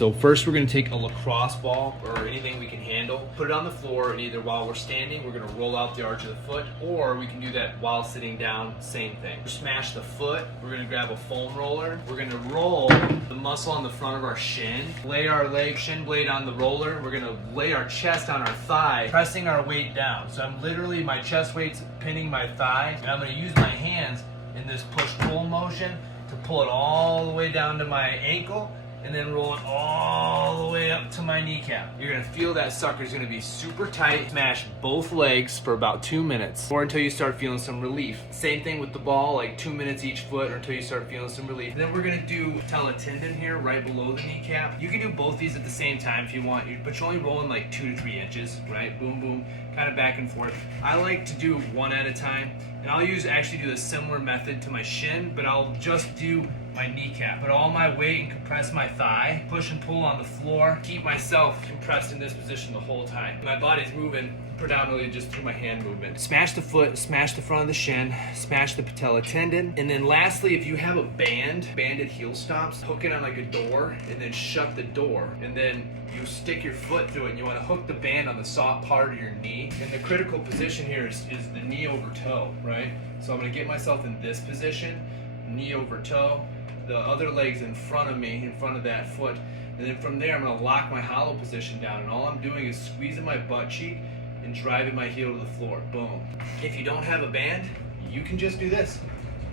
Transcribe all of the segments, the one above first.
So first we're gonna take a lacrosse ball or anything we can handle, put it on the floor, and either while we're standing, we're gonna roll out the arch of the foot, or we can do that while sitting down, same thing. Smash the foot, we're gonna grab a foam roller, we're gonna roll the muscle on the front of our shin, lay our leg, shin blade on the roller, we're gonna lay our chest on our thigh, pressing our weight down. So I'm literally, my chest weight's pinning my thigh, and I'm gonna use my hands in this push-pull motion to pull it all the way down to my ankle, and then roll it all the way up to my kneecap. You're gonna feel that sucker's gonna be super tight. Smash both legs for about 2 minutes, or until you start feeling some relief. Same thing with the ball, like 2 minutes each foot, or until you start feeling some relief. And then we're gonna do patella tendon here, right below the kneecap. You can do both these at the same time if you want, but you're only rolling like 2 to 3 inches, right? Boom, boom, kind of back and forth. I like to do one at a time, and I'll actually do a similar method to my shin, but I'll just do my kneecap. Put all my weight and compress my thigh, push and pull on the floor, keep myself compressed in this position the whole time. My body's moving predominantly just through my hand movement. Smash the foot, smash the front of the shin, smash the patella tendon, and then lastly, if you have a banded heel stomps, hook it on like a door, and then shut the door, and then you stick your foot through it, and you want to hook the band on the soft part of your knee. And the critical position here is the knee over toe, right? So I'm going to get myself in this position, knee over toe, the other leg's in front of me, in front of that foot, and then from there I'm going to lock my hollow position down, and all I'm doing is squeezing my butt cheek and driving my heel to the floor. Boom. If you don't have a band, you can just do this.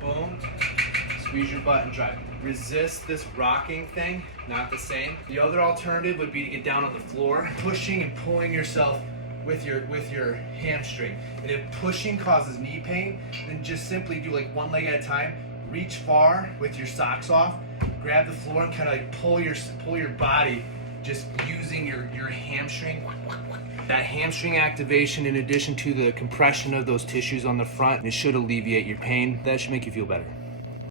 Boom, squeeze your butt and drive. Resist this rocking thing, not the same. The other alternative would be to get down on the floor, pushing and pulling yourself with your hamstring. And if pushing causes knee pain, then just simply do like one leg at a time. Reach far with your socks off, grab the floor, and kind of like pull your body, just using your hamstring. That hamstring activation, in addition to the compression of those tissues on the front, it should alleviate your pain. That should make you feel better.